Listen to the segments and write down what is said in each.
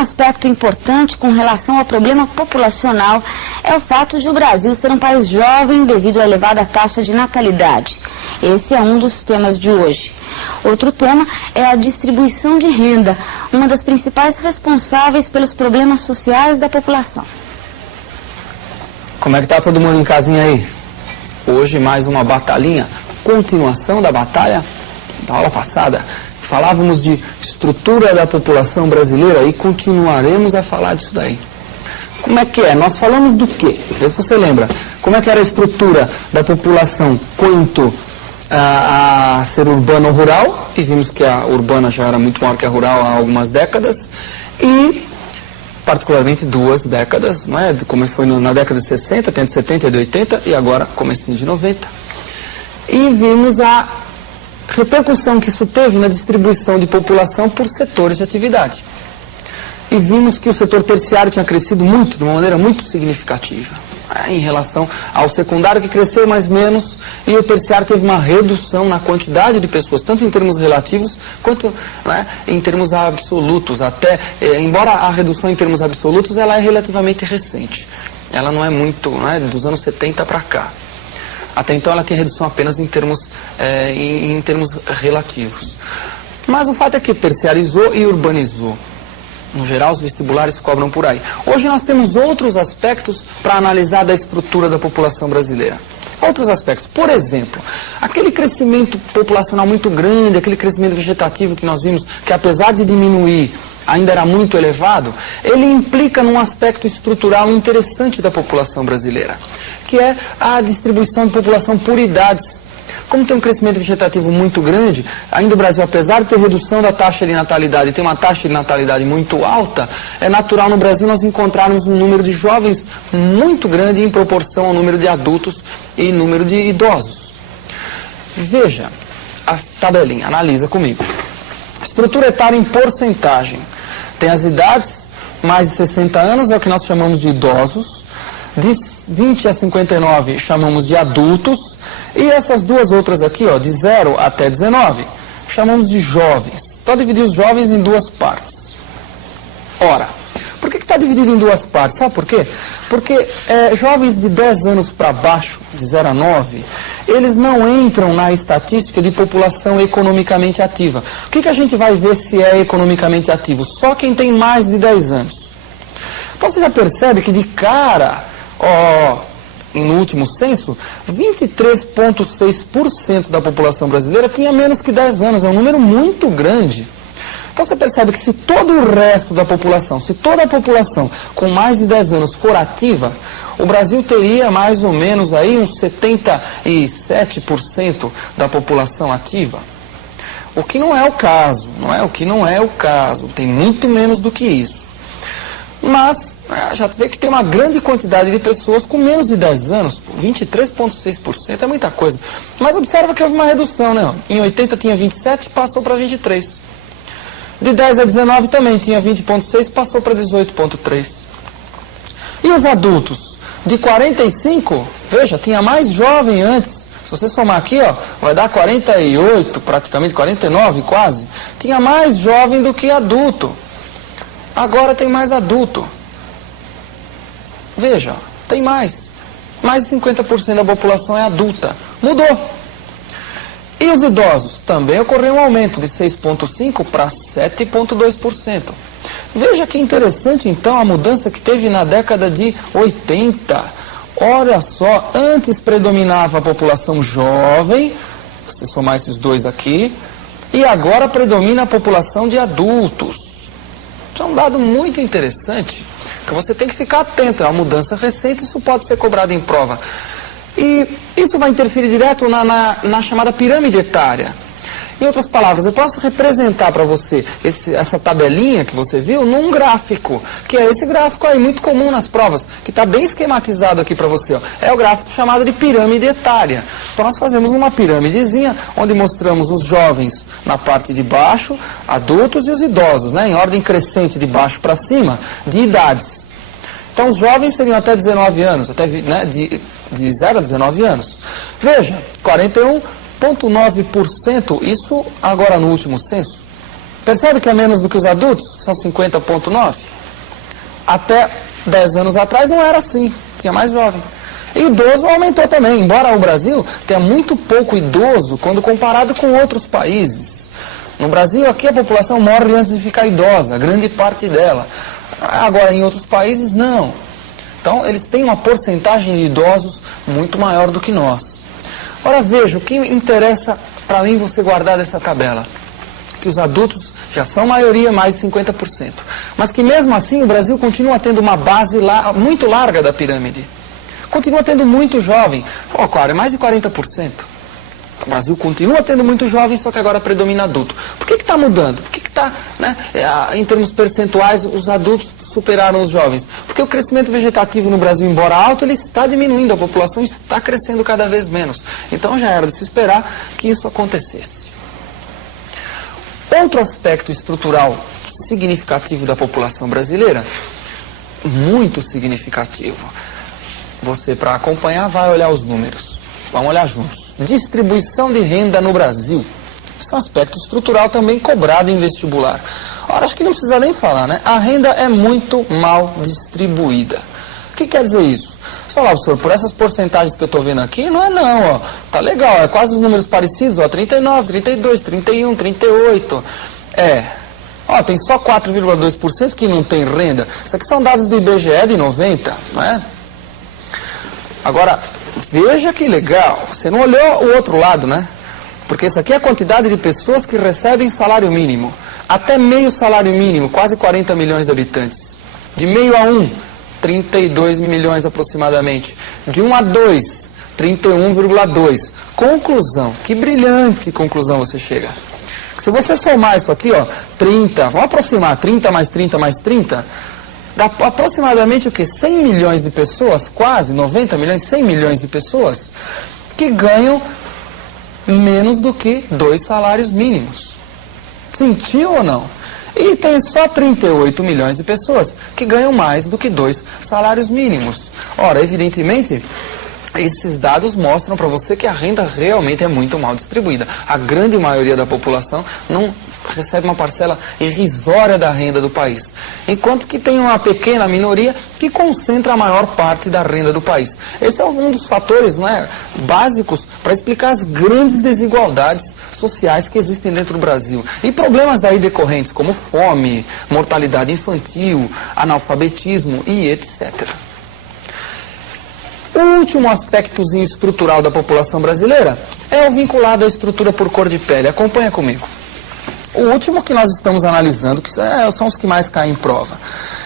aspecto importante com relação ao problema populacional é o fato de o Brasil ser um país jovem devido à elevada taxa de natalidade. Esse é um dos temas de hoje. Outro tema é a distribuição de renda, uma das principais responsáveis pelos problemas sociais da população. Como é que tá todo mundo em casinha aí? Hoje mais uma batalhinha, continuação da batalha da aula passada. Falávamos de estrutura da população brasileira e continuaremos a falar disso daí. Como é que é? Nós falamos do quê? Vê se você lembra. Como é que era a estrutura da população quanto a ser urbana ou rural? E vimos que a urbana já era muito maior que a rural há algumas décadas. E, particularmente, 2 décadas, não é? Como foi na década de 60, tem de 70 e de 80 e agora comecinho de 90. E vimos a repercussão que isso teve na distribuição de população por setores de atividade. E vimos que o setor terciário tinha crescido muito, de uma maneira muito significativa, em relação ao secundário, que cresceu mais menos, e o terciário teve uma redução na quantidade de pessoas, tanto em termos relativos, quanto em termos absolutos. Até, embora a redução em termos absolutos, ela é relativamente recente. Ela não é muito, dos anos 70 para cá. Até então ela tem redução apenas em termos relativos. Mas o fato é que terciarizou e urbanizou. No geral, os vestibulares cobram por aí. Hoje nós temos outros aspectos para analisar da estrutura da população brasileira. Outros aspectos. Por exemplo, aquele crescimento populacional muito grande, aquele crescimento vegetativo que nós vimos, que apesar de diminuir, ainda era muito elevado, ele implica num aspecto estrutural interessante da população brasileira, que é a distribuição de população por idades. Como tem um crescimento vegetativo muito grande, ainda o Brasil, apesar de ter redução da taxa de natalidade, tem uma taxa de natalidade muito alta, é natural no Brasil nós encontrarmos um número de jovens muito grande em proporção ao número de adultos e número de idosos. Veja a tabelinha, analisa comigo. Estrutura etária em porcentagem. Tem as idades, mais de 60 anos é o que nós chamamos de idosos. De 20 a 59 chamamos de adultos. E essas duas outras aqui, de 0 até 19, chamamos de jovens. Então, dividir os jovens em 2 partes. Ora, por que está dividido em 2 partes? Sabe por quê? Porque jovens de 10 anos para baixo, de 0 a 9, eles não entram na estatística de população economicamente ativa. O que a gente vai ver se é economicamente ativo? Só quem tem mais de 10 anos. Então, você já percebe que de cara, no último censo, 23,6% da população brasileira tinha menos que 10 anos. É um número muito grande. Então você percebe que se todo o resto da população, se toda a população com mais de 10 anos for ativa, o Brasil teria mais ou menos aí uns 77% da população ativa. O que não é o caso, O que não é o caso. Tem muito menos do que isso. Mas já vê que tem uma grande quantidade de pessoas com menos de 10 anos, 23,6% é muita coisa. Mas observa que houve uma redução, Em 80 tinha 27, passou para 23. De 10 a 19 também tinha 20,6, passou para 18,3. E os adultos? De 45, veja, tinha mais jovem antes. Se você somar aqui, vai dar 48, praticamente 49 quase. Tinha mais jovem do que adulto. Agora tem mais adulto. Veja, tem mais. Mais de 50% da população é adulta. Mudou. E os idosos? Também ocorreu um aumento de 6,5% para 7,2%. Veja que interessante, então, a mudança que teve na década de 80. Olha só, antes predominava a população jovem, se somar esses dois aqui, e agora predomina a população de adultos. Isso é um dado muito interessante, que você tem que ficar atento. É uma mudança recente, isso pode ser cobrado em prova. E isso vai interferir direto na chamada pirâmide etária. Em outras palavras, eu posso representar para você essa tabelinha que você viu num gráfico, que é esse gráfico aí, muito comum nas provas, que está bem esquematizado aqui para você. É o gráfico chamado de pirâmide etária. Então nós fazemos uma pirâmidezinha, onde mostramos os jovens na parte de baixo, adultos e os idosos, em ordem crescente de baixo para cima, de idades. Então os jovens seriam até 19 anos, de 0 a 19 anos. Veja, 41,9%, isso agora no último censo. Percebe que é menos do que os adultos? São 50,9. Até 10 anos atrás não era assim, tinha mais jovem. E idoso aumentou também, embora o Brasil tenha muito pouco idoso quando comparado com outros países. No Brasil, aqui a população morre antes de ficar idosa, grande parte dela. Agora, em outros países, não. Então, eles têm uma porcentagem de idosos muito maior do que nós. Ora, veja, o que interessa para mim você guardar dessa tabela? Que os adultos já são maioria, mais de 50%. Mas que mesmo assim o Brasil continua tendo uma base muito larga da pirâmide. Continua tendo muito jovem. Mais de 40%. O Brasil continua tendo muito jovem, só que agora predomina adulto. Por que está mudando? Por que está, né, em termos percentuais, os adultos superaram os jovens? Porque o crescimento vegetativo no Brasil, embora alto, ele está diminuindo, a população está crescendo cada vez menos. Então já era de se esperar que isso acontecesse. Outro aspecto estrutural significativo da população brasileira, muito significativo. Você, para acompanhar, vai olhar os números. Vamos olhar juntos. Distribuição de renda no Brasil. Esse é um aspecto estrutural também cobrado em vestibular. Ora, acho que não precisa nem falar, né? A renda é muito mal distribuída. O que quer dizer isso? Você fala, professor, por essas porcentagens que eu estou vendo aqui, não é não, ó. Tá legal, é quase os números parecidos, ó, 39, 32, 31, 38. Ó, tem só 4,2% que não tem renda. Isso aqui são dados do IBGE de 90, não é? Agora, veja que legal, você não olhou o outro lado, né? Porque isso aqui é a quantidade de pessoas que recebem salário mínimo. Até meio salário mínimo, quase 40 milhões de habitantes. De meio a 1, 32 milhões aproximadamente. De 1 a 2, 31,2. Conclusão, que brilhante conclusão você chega. Se você somar isso aqui, ó, 30, vamos aproximar, 30 mais 30 mais 30... dá aproximadamente o que? 100 milhões de pessoas, quase 90 milhões, 100 milhões de pessoas que ganham menos do que 2 salários mínimos. Sentiu ou não? E tem só 38 milhões de pessoas que ganham mais do que 2 salários mínimos. Ora, evidentemente, esses dados mostram para você que a renda realmente é muito mal distribuída. A grande maioria da população não recebe uma parcela irrisória da renda do país, enquanto que tem uma pequena minoria que concentra a maior parte da renda do país. Esse é um dos fatores, não é, básicos para explicar as grandes desigualdades sociais que existem dentro do Brasil. E problemas daí decorrentes como fome, mortalidade infantil, analfabetismo e etc. O último aspectozinho estrutural da população brasileira é o vinculado à estrutura por cor de pele. Acompanha comigo. O último que nós estamos analisando, que são os que mais caem em prova.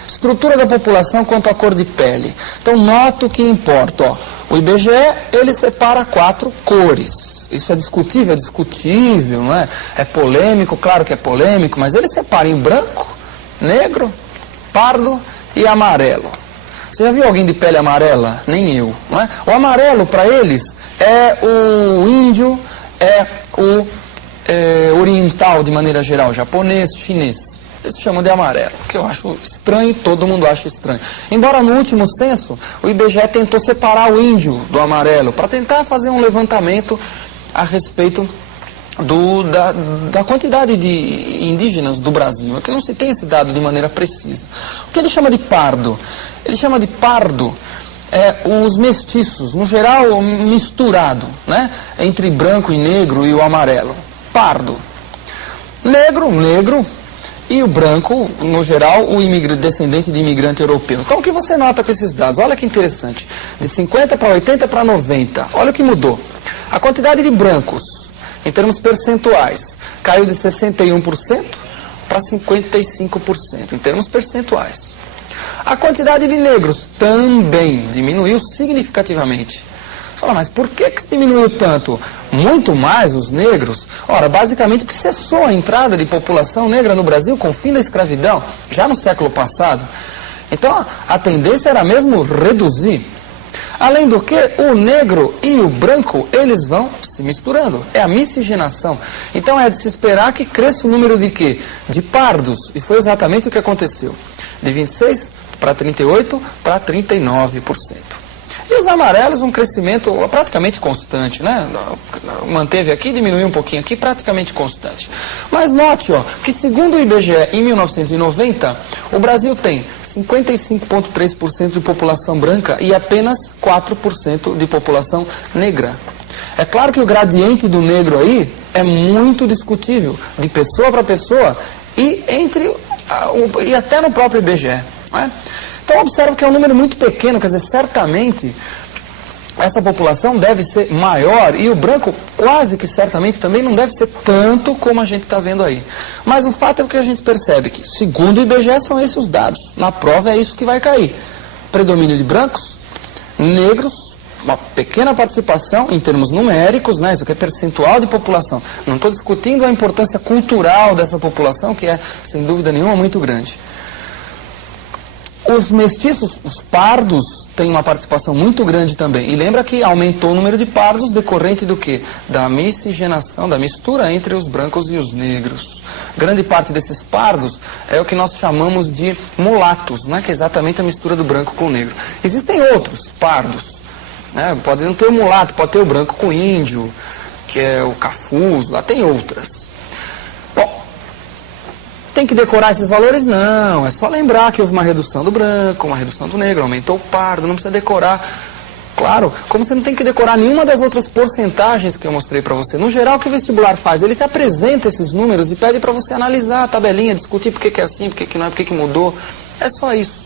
Estrutura da população quanto à cor de pele. Então, nota o que importa. Ó. O IBGE, ele separa 4 cores. Isso é discutível, não é? É polêmico, claro que é polêmico, mas ele separa em branco, negro, pardo e amarelo. Você já viu alguém de pele amarela? Nem eu, não é? O amarelo, para eles, é o índio, é o oriental de maneira geral, japonês, chinês. Eles chamam de amarelo, que eu acho estranho e todo mundo acha estranho. Embora no último censo, o IBGE tentou separar o índio do amarelo, para tentar fazer um levantamento a respeito da quantidade de indígenas do Brasil. Aqui não se tem esse dado de maneira precisa. O que ele chama de pardo? Ele chama de pardo os mestiços, no geral misturado, né, entre branco e negro e o amarelo. Pardo. Negro e o branco, no geral, o descendente de imigrante europeu. Então o que você nota com esses dados? Olha que interessante. De 50 para 80 para 90. Olha o que mudou. A quantidade de brancos, em termos percentuais, caiu de 61% para 55%, em termos percentuais. A quantidade de negros também diminuiu significativamente. Você fala, mas por que se diminuiu tanto? Muito mais os negros? Ora, basicamente porque cessou a entrada de população negra no Brasil com o fim da escravidão, já no século passado. Então, a tendência era mesmo reduzir. Além do que, o negro e o branco, eles vão se misturando. É a miscigenação. Então, é de se esperar que cresça o número de quê? De pardos. E foi exatamente o que aconteceu. De 26% para 38% para 39%. E os os amarelos, um crescimento praticamente constante, né? Manteve aqui, diminuiu um pouquinho aqui, praticamente constante. Mas note, ó, que segundo o IBGE, em 1990, o Brasil tem 55,3% de população branca e apenas 4% de população negra. É claro que o gradiente do negro aí é muito discutível, de pessoa para pessoa e até no próprio IBGE. Né? Então observa que é um número muito pequeno, quer dizer, certamente essa população deve ser maior e o branco quase que certamente também não deve ser tanto como a gente está vendo aí. Mas o fato é que a gente percebe que, segundo o IBGE, são esses os dados. Na prova é isso que vai cair. Predomínio de brancos, negros, uma pequena participação em termos numéricos, né? Isso aqui é percentual de população. Não estou discutindo a importância cultural dessa população, que é, sem dúvida nenhuma, muito grande. Os mestiços, os pardos, têm uma participação muito grande também. E lembra que aumentou o número de pardos decorrente do quê? Da miscigenação, da mistura entre os brancos e os negros. Grande parte desses pardos é o que nós chamamos de mulatos, né? Que é exatamente a mistura do branco com o negro. Existem outros pardos, né? Pode não ter o mulato, pode ter o branco com o índio, que é o cafuso, lá tem outras. Tem que decorar esses valores? Não, é só lembrar que houve uma redução do branco, uma redução do negro, aumentou o pardo, não precisa decorar. Claro, como você não tem que decorar nenhuma das outras porcentagens que eu mostrei para você. No geral, o que o vestibular faz? Ele te apresenta esses números e pede para você analisar a tabelinha, discutir por que é assim, por que não é, por que mudou. É só isso.